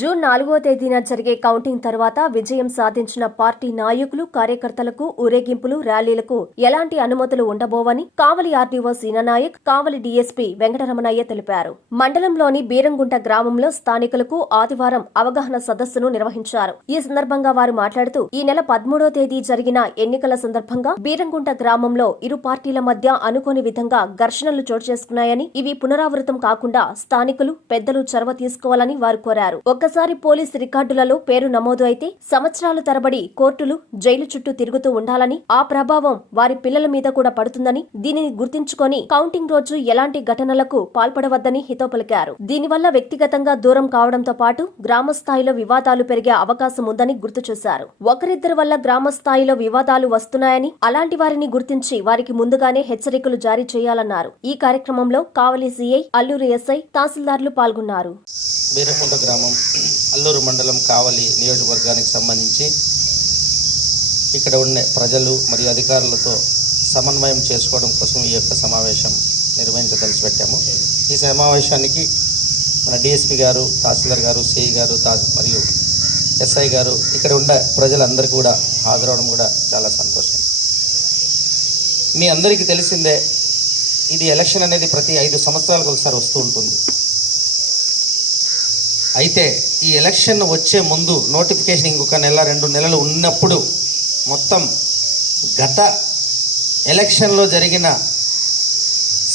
June నాలుగో తేదీన జరిగే కౌంటింగ్ తర్వాత విజయం సాధించిన పార్టీ నాయకులు కార్యకర్తలకు ఊరేగింపులు ర్యాలీలకు ఎలాంటి అనుమతులు ఉండబోవని కావలి ఆర్డీఓ సీనానాయక్ కావలి డీఎస్పీ వెంకటరమణయ్య తెలిపారు. మండలంలోని బీరంగుంట గ్రామంలో స్థానికులకు ఆదివారం అవగాహన సదస్సును నిర్వహించారు. ఈ సందర్భంగా వారు మాట్లాడుతూ ఈ నెల పదమూడో తేదీ జరిగిన ఎన్నికల సందర్భంగా బీరంగుంట గ్రామంలో ఇరు పార్టీల మధ్య అనుకోని విధంగా ఘర్షణలు చోటు చేసుకున్నాయని ఇవి పునరావృతం కాకుండా స్థానికులు పెద్దలు చొరవ తీసుకోవాలని వారు కోరారు. ఒక్కసారి పోలీస్ రికార్డులలో పేరు నమోదు అయితే సంవత్సరాల తరబడి కోర్టులు జైలు చుట్టూ తిరుగుతూ ఉండాలని ఆ ప్రభావం వారి పిల్లల మీద కూడా పడుతుందని దీనిని గుర్తించుకొని కౌంటింగ్ రోజు ఎలాంటి ఘటనలకు పాల్పడవద్దని హితో పలికారు. దీనివల్ల వ్యక్తిగతంగా దూరం కావడంతో పాటు గ్రామ స్థాయిలో వివాదాలు పెరిగే అవకాశం ఉందని గుర్తు చేశారు. ఒకరిద్దరి వల్ల గ్రామ స్థాయిలో వివాదాలు వస్తున్నాయని అలాంటి వారిని గుర్తించి వారికి ముందుగానే హెచ్చరికలు జారీ చేయాలన్నారు. ఈ కార్యక్రమంలో కావలి సిఐ అల్లూరు ఎస్ఐ తహసీల్దార్లు పాల్గొన్నారు. బీరకుంట గ్రామం అల్లూరు మండలం కావలి నియోజకవర్గానికి సంబంధించి ఇక్కడ ఉన్న ప్రజలు మరియు అధికారులతో సమన్వయం చేసుకోవడం కోసం ఈ యొక్క సమావేశం నిర్వహించదలిసి పెట్టాము. ఈ సమావేశానికి మన డిఎస్పి గారు తహసీల్దార్ గారు సిఐ గారు తా మరియు ఎస్ఐ గారు ఇక్కడ ఉన్న ప్రజలందరూ కూడా హాజరవడం కూడా చాలా సంతోషం. మీ అందరికీ తెలిసిందే ఇది ఎలక్షన్ అనేది ప్రతి ఐదు సంవత్సరాలకు ఒకసారి వస్తూ ఉంటుంది. అయితే ఈ ఎలక్షన్ వచ్చే ముందు నోటిఫికేషన్ ఇంకొక నెల రెండు నెలలు ఉన్నప్పుడు మొత్తం గత ఎలక్షన్లో జరిగిన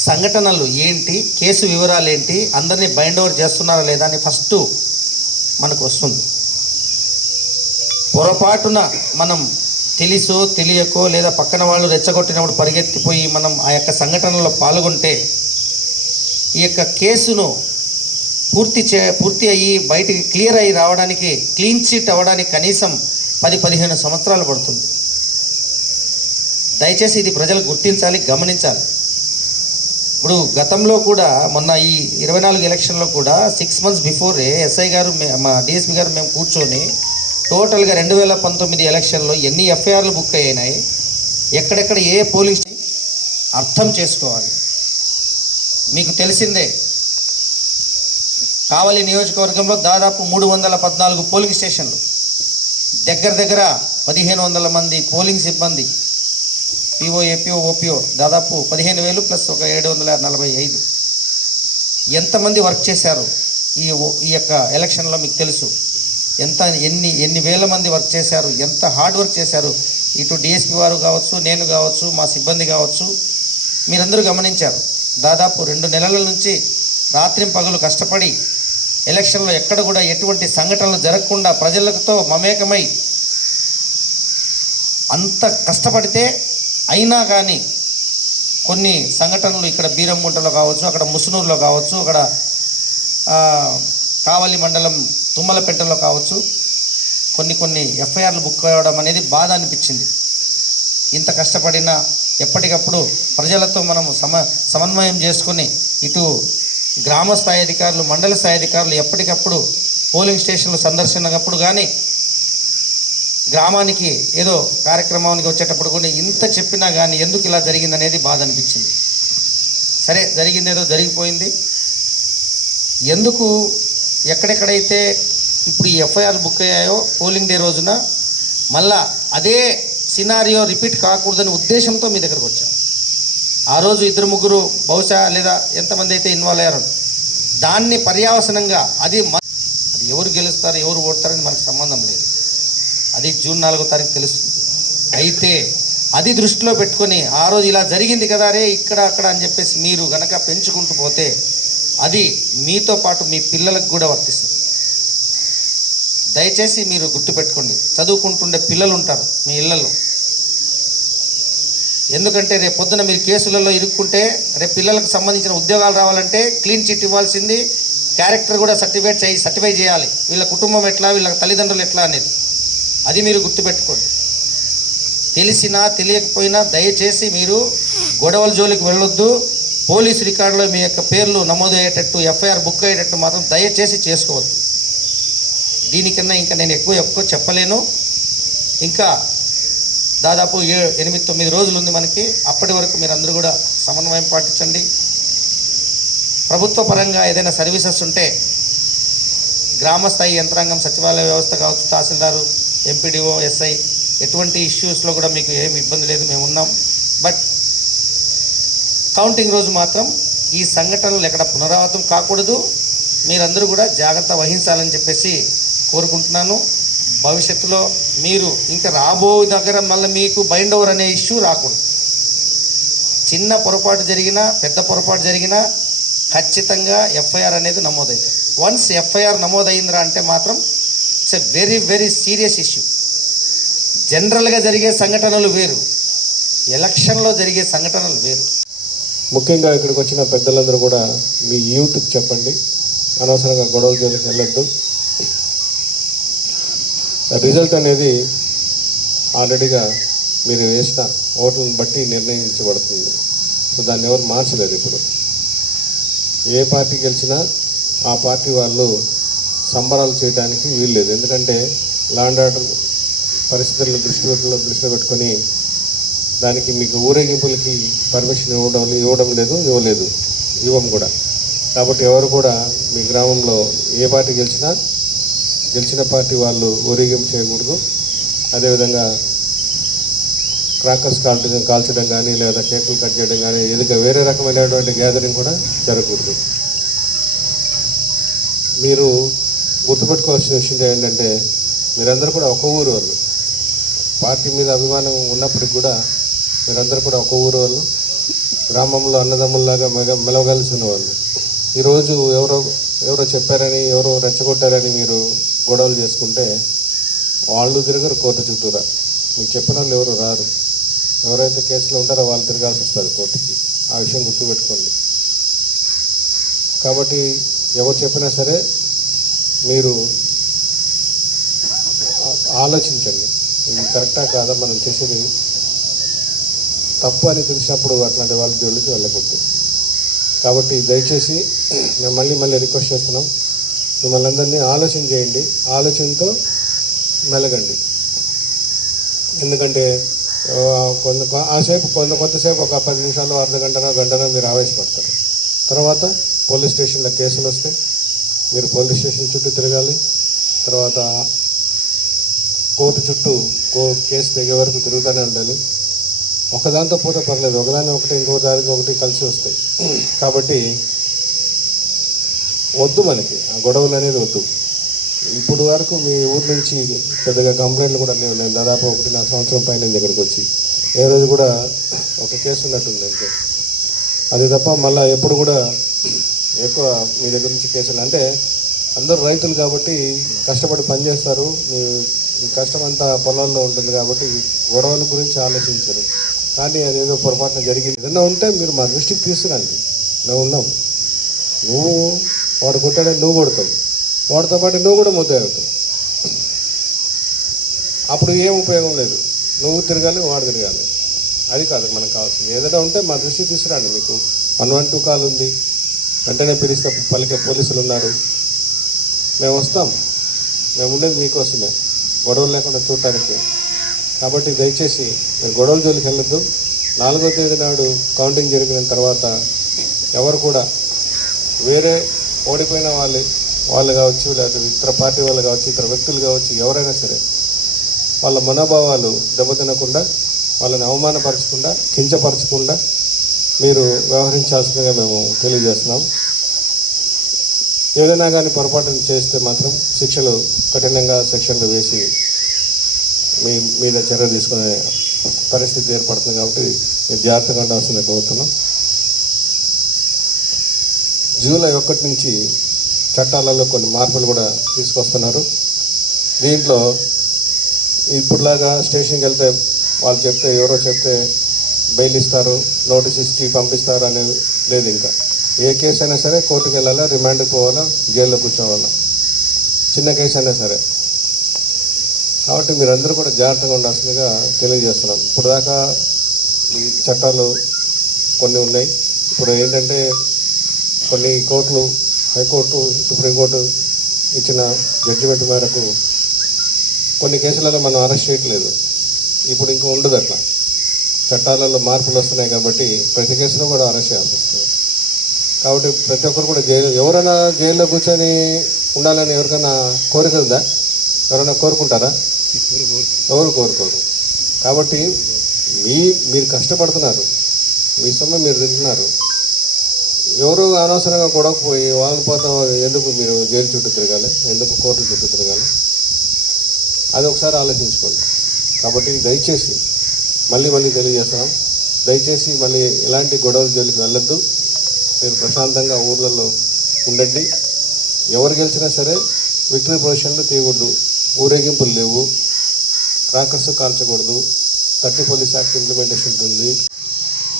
సంఘటనలు ఏంటి కేసు వివరాలు ఏంటి అందరినీ బైండ్ ఓవర్ చేస్తున్నారా లేదా అని ఫస్ట్ మనకు వస్తుంది. పొరపాటున మనం తెలుసో తెలియకో లేదా పక్కన వాళ్ళు రెచ్చగొట్టినప్పుడు పరిగెత్తిపోయి మనం ఆ యొక్క సంఘటనలో పాల్గొంటే ఈ యొక్క కేసును పూర్తి చే పూర్తి అయ్యి బయటికి క్లియర్ అయ్యి రావడానికి క్లీన్ చిట్ అవ్వడానికి కనీసం పది పదిహేను సంవత్సరాలు పడుతుంది. దయచేసి ఇది ప్రజలు గుర్తించాలి గమనించాలి. ఇప్పుడు గతంలో కూడా మొన్న ఈ ఇరవై నాలుగు ఎలక్షన్లో కూడా సిక్స్ మంత్స్ బిఫోరే ఎస్ఐ గారు మా డిఎస్పి గారు మేము కూర్చొని టోటల్గా రెండు వేల పంతొమ్మిది ఎలక్షన్లో ఎన్ని ఎఫ్ఐఆర్లు బుక్ అయినాయి ఎక్కడెక్కడ ఏ పోలింగ్ అర్థం చేసుకోవాలి. మీకు తెలిసిందే కావలి నియోజకవర్గంలో దాదాపు మూడు వందల పద్నాలుగు పోలింగ్ స్టేషన్లు. దగ్గర దగ్గర పదిహేను వందల మంది పోలింగ్ సిబ్బంది. పిఓ ఏపీఓ ఓపీఓ దాదాపు పదిహేను వేలు ప్లస్ ఒక ఏడు వందల నలభై ఐదు. ఎంతమంది వర్క్ చేశారు ఈ ఓ- ఈ యొక్క ఎలక్షన్లో మీకు తెలుసు. ఎంత ఎన్ని ఎన్ని వేల మంది వర్క్ చేశారు ఎంత హార్డ్ వర్క్ చేశారు. ఇటు డిఎస్పి వారు కావచ్చు నేను కావచ్చు మా సిబ్బంది కావచ్చు మీరందరూ గమనించారు. దాదాపు రెండు నెలల నుంచి రాత్రిం పగలు కష్టపడి ఎలక్షన్లో ఎక్కడ కూడా ఎటువంటి సంఘటనలు జరగకుండా ప్రజలతో మమేకమై అంత కష్టపడితే అయినా కానీ కొన్ని సంఘటనలు ఇక్కడ బీరంగుంటలో కావచ్చు అక్కడ ముసునూరులో కావచ్చు అక్కడ కావలి మండలం తుమ్మలపెంటలో కావచ్చు కొన్ని కొన్ని ఎఫ్ఐఆర్లు బుక్ అవ్వడం అనేది బాధ అనిపించింది. ఇంత కష్టపడినా ఎప్పటికప్పుడు ప్రజలతో మనం సమ సమన్వయం చేసుకుని ఇటు గ్రామ స్థాయి అధికారులు మండల స్థాయి అధికారులు ఎప్పటికప్పుడు పోలింగ్ స్టేషన్లు సందర్శనప్పుడు కానీ గ్రామానికి ఏదో కార్యక్రమానికి వచ్చేటప్పుడు కూడా ఇంత చెప్పినా కానీ ఎందుకు ఇలా జరిగిందనేది బాధ అనిపించింది. సరే జరిగింది ఏదో జరిగిపోయింది. ఎందుకు ఎక్కడెక్కడైతే ఇప్పుడు ఈ ఎఫ్ఐఆర్ బుక్ అయ్యాయో పోలింగ్ డే రోజున మళ్ళా అదే సినారియో రిపీట్ కాకూడదనే ఉద్దేశంతో మీ దగ్గరకు వచ్చాం. ఆ రోజు ఇద్దరు ముగ్గురు బహుశా లేదా ఎంతమంది అయితే ఇన్వాల్వ్ అయ్యారు దాన్ని పర్యావసనంగా అది అది ఎవరు గెలుస్తారు ఎవరు ఓడతారని మనకు సంబంధం లేదు. అది జూన్ నాలుగో తారీఖు తెలుస్తుంది. అయితే అది దృష్టిలో పెట్టుకొని ఆ రోజు ఇలా జరిగింది కదా రే ఇక్కడ అక్కడ అని చెప్పేసి మీరు గనక పెంచుకుంటూ పోతే అది మీతో పాటు మీ పిల్లలకు కూడా వర్తిస్తుంది. దయచేసి మీరు గుర్తుపెట్టుకోండి. చదువుకుంటుండే పిల్లలు ఉంటారు మీ ఇళ్ళలో. ఎందుకంటే రేపు పొద్దున మీరు కేసులలో ఇరుక్కుంటే రేపు పిల్లలకు సంబంధించిన ఉద్యోగాలు రావాలంటే క్లీన్ చిట్ ఇవ్వాల్సింది క్యారెక్టర్ కూడా సర్టిఫైట్ చేయి సర్టిఫై చేయాలి. వీళ్ళ కుటుంబం ఎట్లా వీళ్ళ తల్లిదండ్రులు ఎట్లా అనేది. అది మీరు గుర్తుపెట్టుకోండి. తెలిసినా తెలియకపోయినా దయచేసి మీరు గొడవల జోలికి వెళ్ళొద్దు. పోలీస్ రికార్డులో మీ యొక్క పేర్లు నమోదయ్యేటట్టు ఎఫ్ఐఆర్ బుక్ అయ్యేటట్టు మాత్రం దయచేసి చేసుకోవద్దు. దీనికన్నా ఇంకా నేను ఎక్కువ ఎక్కువ చెప్పలేను. ఇంకా దాదాపు ఏ ఎనిమిది తొమ్మిది రోజులు ఉంది మనకి. అప్పటి వరకు మీరు అందరూ కూడా సమన్వయం పాటించండి. ప్రభుత్వ పరంగా ఏదైనా సర్వీసెస్ ఉంటే గ్రామస్థాయి యంత్రాంగం సచివాలయ వ్యవస్థ కావచ్చు తహసీల్దారు ఎంపీడీఓ ఎస్ఐ ఎటువంటి ఇష్యూస్లో కూడా మీకు ఏమి ఇబ్బంది లేదు మేము ఉన్నాం. బట్ కౌంటింగ్ రోజు మాత్రం ఈ సంఘటనలు ఎక్కడ పునరావృతం కాకూడదు. మీరందరూ కూడా జాగ్రత్త వహించాలని చెప్పేసి కోరుకుంటున్నాను. భవిష్యత్తులో మీరు ఇంకా రాబో దగ్గర మళ్ళీ మీకు బైండ్ ఓవర్ అనే ఇష్యూ రాకూడదు. చిన్న పొరపాటు జరిగినా పెద్ద పొరపాటు జరిగినా ఖచ్చితంగా ఎఫ్ఐఆర్ అనేది నమోదవుతుంది. వన్స్ ఎఫ్ఐఆర్ నమోదైందిరా అంటే మాత్రం it's a very very serious issue జనరల్గా జరిగే సంఘటనలు వేరు. ఎలక్షన్లో జరిగే సంఘటనలు వేరు. ముఖ్యంగా ఇక్కడికి వచ్చిన పెద్దలందరూ కూడా మీ యూత్కి చెప్పండి. అనవసరంగా గొడవలు జోలికి వెళ్ళొద్దు. రిజల్ట్ అనేది ఆల్రెడీగా మీరు వేసిన ఓట్లను బట్టి నిర్ణయించబడుతుంది. సో దాన్ని ఎవరు మార్చలేదు ఇప్పుడు. ఏ పార్టీ గెలిచినా ఆ పార్టీ వాళ్ళు సంబరాలు చేయడానికి వీల్లేదు ఎందుకంటే లాండ్ ఆర్డర్ పరిస్థితులను దృష్టి దృష్టిలో పెట్టుకొని దానికి మీకు ఊరేగింపులకి పర్మిషన్ ఇవ్వడం ఇవ్వడం లేదు ఇవ్వలేదు. ఇవ్వం కూడా. కాబట్టి ఎవరు కూడా మీ గ్రామంలో ఏ పార్టీ గెలిచినా గెలిచిన పార్టీ వాళ్ళు ఊరేగింపు చేయకూడదు. అదేవిధంగా క్రాకర్స్ కాల్చడం కాల్చడం కానీ లేదా కేకులు కట్ చేయడం కానీ ఏదైనా వేరే రకమైనటువంటి గ్యాదరింగ్ కూడా జరగకూడదు. మీరు గుర్తుపెట్టుకోవాల్సిన విషయం ఏంటంటే మీరందరూ కూడా ఒక ఊరు వాళ్ళు. పార్టీ మీద అభిమానం ఉన్నప్పటికి కూడా మీరందరూ కూడా ఒక ఊరు వాళ్ళు. గ్రామంలో అన్నదమ్ముల్లాగా మెగ మెలవగలిసిన వాళ్ళు. ఈరోజు ఎవరో ఎవరో చెప్పారని ఎవరో రెచ్చగొట్టారని మీరు గొడవలు చేసుకుంటే వాళ్ళు తిరగరు కోర్టు చుట్టూరా. మీకు చెప్పిన వాళ్ళు ఎవరు రారు. ఎవరైతే కేసులో ఉంటారో వాళ్ళు తిరగాల్సి వస్తుంది కోర్టుకి. ఆ విషయం గుర్తుపెట్టుకోండి. కాబట్టి ఎవరు చెప్పినా సరే మీరు ఆలోచించండి. ఇది కరెక్టా కాదా? మనం చేసేది తప్పు అని తెలిసినప్పుడు అట్లాంటి వాళ్ళ జోలికి వెళ్ళకూడదు. కాబట్టి దయచేసి మేము మళ్ళీ మళ్ళీ రిక్వెస్ట్ చేస్తున్నాం. మిమ్మల్ని అందరినీ ఆలోచన చేయండి. ఆలోచనతో మెలగండి. ఎందుకంటే ఆ, కొంత ఆసేపు కొంత కొంతసేపు ఒక పది నిమిషాలు అర్ధ గంటనో గంటనో మీరు ఆవేశపడతారు. తర్వాత పోలీస్ స్టేషన్లో కేసులు వస్తాయి. మీరు పోలీస్ స్టేషన్ చుట్టూ తిరగాలి. తర్వాత కోర్టు చుట్టూ కో కేసు తెగే వరకు తిరుగుతూనే ఉండాలి. ఒకదాంతో పోతే పర్లేదు. ఒకదాని ఒకటి ఇంకో దానికి ఒకటి కలిసి వస్తాయి. కాబట్టి వద్దు మనకి. ఆ గొడవలు అనేది వద్దు. ఇప్పుడు వరకు మీ ఊరు నుంచి పెద్దగా కంప్లైంట్లు కూడా లేవు. నేను దాదాపు ఒకటి నా సంవత్సరం పైన దగ్గరికి వచ్చి ఏ రోజు కూడా ఒక కేసు ఉన్నట్టుంది అంతే. అది తప్ప మళ్ళీ ఎప్పుడు కూడా ఎక్కువ మీ దగ్గర నుంచి కేసులు. అంటే అందరూ రైతులు కాబట్టి కష్టపడి పనిచేస్తారు. మీ మీ కష్టం అంతా పొలాల్లో ఉంటుంది కాబట్టి గొడవల గురించి ఆలోచించరు. కానీ అదేదో పొరపాటున జరిగింది. ఏదైనా ఉంటే మీరు మా దృష్టికి తీసుకురండి. మేము ఉన్నాం. నువ్వు వాడు కొట్టాడని నువ్వు కొడతావు. వాడితో పాటు నువ్వు కూడా ముద్ద అవుతావు. అప్పుడు ఏం ఉపయోగం లేదు. నువ్వు తిరగాలి వాడు తిరగాలి. అది కాదు మనకు కావాల్సింది. ఏదైనా ఉంటే మా దృష్టి తీసుకురండి. మీకు వన్ వన్ టూ కాల్ ఉంది. వెంటనే పిలిస్తే పలికే పోలీసులు ఉన్నారు. మేము వస్తాం. మేము ఉండేది మీకోసమే. గొడవలు లేకుండా చూడటానికి. కాబట్టి దయచేసి మీరు గొడవల జోలికి వెళ్ళొద్దు. నాలుగో తేదీ నాడు కౌంటింగ్ జరిగిన తర్వాత ఎవరు కూడా వేరే ఓడిపోయిన వాళ్ళు వాళ్ళు కావచ్చు లేకపోతే ఇతర పార్టీ వాళ్ళు కావచ్చు ఇతర వ్యక్తులు కావచ్చు ఎవరైనా సరే వాళ్ళ మనోభావాలు దెబ్బతినకుండా వాళ్ళని అవమానపరచకుండా కించపరచకుండా మీరు వ్యవహరించాల్సిందిగా మేము తెలియజేస్తున్నాం. ఏదైనా కానీ పొరపాటు చేస్తే మాత్రం శిక్షలు కఠినంగా సెక్షన్లు వేసి మీ మీద చర్య తీసుకునే పరిస్థితి ఏర్పడుతుంది కాబట్టి మీరు జాగ్రత్తగా ఉండాల్సిందే కోరుతున్నాం. జూలై ఒకటి నుంచి చట్టాలలో కొన్ని మార్పులు కూడా తీసుకొస్తున్నారు. దీంట్లో ఇప్పుడులాగా స్టేషన్కి వెళ్తే వాళ్ళు చెప్తే ఎవరో చెప్తే బెయిల్ ఇస్తారు నోటీస్ ఇచ్చి పంపిస్తారు అనేది లేదు ఇంకా. ఏ కేసు అయినా సరే కోర్టుకు వెళ్ళాలా రిమాండ్కి పోవాలా జైల్లో కూర్చోవాలా? చిన్న కేసు అయినా సరే. కాబట్టి మీరందరూ కూడా జాగ్రత్తగా ఉండాల్సిందిగా తెలియజేస్తున్నాం. ఇప్పుడు దాకా ఈ చట్టాలు కొన్ని ఉన్నాయి. ఇప్పుడు ఏంటంటే కొన్ని కోర్టులు హైకోర్టు సుప్రీంకోర్టు ఇచ్చిన జడ్జిమెంట్ మేరకు కొన్ని కేసులలో మనం అరెస్ట్ చేయట్లేదు. ఇప్పుడు ఇంకా ఉండదు అట్లా. చట్టాలలో మార్పులు వస్తున్నాయి కాబట్టి ప్రతి కేసులో కూడా అరెస్ట్ చేయాల్సి వస్తుంది. కాబట్టి ప్రతి ఒక్కరు కూడా జైలు ఎవరైనా జైల్లో కూర్చొని ఉండాలని ఎవరికైనా కోరిక ఉందా? ఎవరైనా కోరుకుంటారా? ఎవరు కోరుకోరు. కాబట్టి మీ మీరు కష్టపడుతున్నారు. మీ సొమ్ము మీరు తింటున్నారు. ఎవరు అనవసరంగా గొడవపోయి వాళ్ళు పోతాం ఎందుకు మీరు జైలు చుట్టూ తిరగాలి? ఎందుకు కోర్టుల చుట్టూ తిరగాలి? అది ఒకసారి ఆలోచించుకోండి. కాబట్టి దయచేసి మళ్ళీ మళ్ళీ తెలియజేస్తున్నాం. దయచేసి మళ్ళీ ఎలాంటి గొడవలు జోలికి వెళ్ళొద్దు. మీరు ప్రశాంతంగా ఊర్లలో ఉండండి. ఎవరు గెలిచినా సరే విక్టరీ పొజిషన్లు తీయకూడదు. ఊరేగింపులు లేవు. క్రాకర్స్ కాల్చకూడదు. థర్టీ పోలీస్ యాక్ట్ ఇంప్లిమెంటేషన్ ఉంది.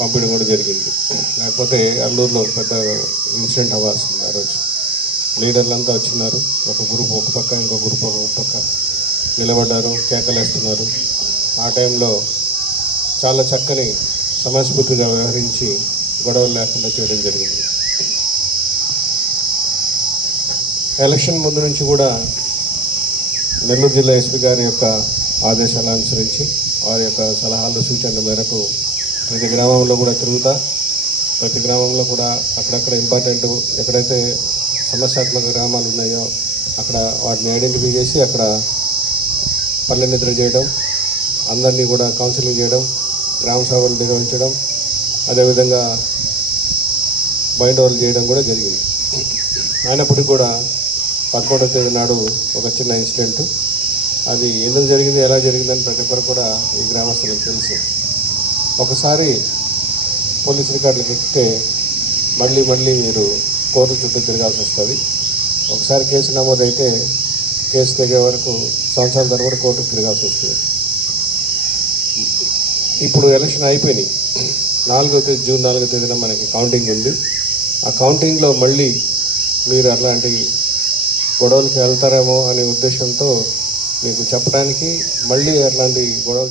పంపిణీ కూడా జరిగింది. లేకపోతే అల్లూరులో పెద్ద ఇన్సిడెంట్ అవ్వాల్సింది ఆ రోజు. లీడర్లంతా వచ్చినారు. ఒక గ్రూప్ ఒక పక్క ఇంకో గ్రూప్ ఒక పక్క నిలబడ్డారు కేకలేస్తున్నారు. ఆ టైంలో చాలా చక్కని సమయస్ఫూర్తిగా వ్యవహరించి గొడవలు లేకుండా చేయడం జరిగింది. ఎలక్షన్ ముందు నుంచి కూడా నెల్లూరు జిల్లా ఎస్పీ గారి యొక్క ఆదేశాలు అనుసరించి వారి యొక్క సలహాలు సూచనల మేరకు ప్రతి గ్రామంలో కూడా తిరుగుతా ప్రతి గ్రామంలో కూడా అక్కడక్కడ ఇంపార్టెంట్ ఎక్కడైతే సమస్యాత్మక గ్రామాలు ఉన్నాయో అక్కడ వాటిని ఐడెంటిఫై చేసి అక్కడ పల్లె నిద్ర చేయడం అందరినీ కూడా కౌన్సిలింగ్ చేయడం గ్రామ సభలు నిర్వహించడం అదేవిధంగా బైండ్ ఓవర్లు చేయడం కూడా జరిగింది. అయినప్పటికీ కూడా పదకొండవ తేదీ నాడు ఒక చిన్న ఇన్సిడెంట్ అది ఎందుకు జరిగింది ఎలా జరిగిందని ప్రతి ఒక్కరు కూడా ఈ గ్రామస్తులకు తెలుసు. ఒకసారి పోలీస్ రికార్డులకు ఎక్కితే మళ్ళీ మళ్ళీ మీరు కోర్టు చుట్టూ తిరగాల్సి వస్తుంది. ఒకసారి కేసు నమోదైతే కేసు తెగే వరకు సంవత్సరాల తరబడి కోర్టుకు తిరగాల్సి వస్తుంది. ఇప్పుడు ఎలక్షన్ అయిపోయినాయి. నాలుగో తేదీ జూన్ నాలుగో తేదీన మనకి కౌంటింగ్ ఉంది. ఆ కౌంటింగ్లో మళ్ళీ మీరు అట్లాంటి గొడవలకి వెళ్తారేమో అనే ఉద్దేశంతో మీకు చెప్పడానికి మళ్ళీ అట్లాంటి గొడవలు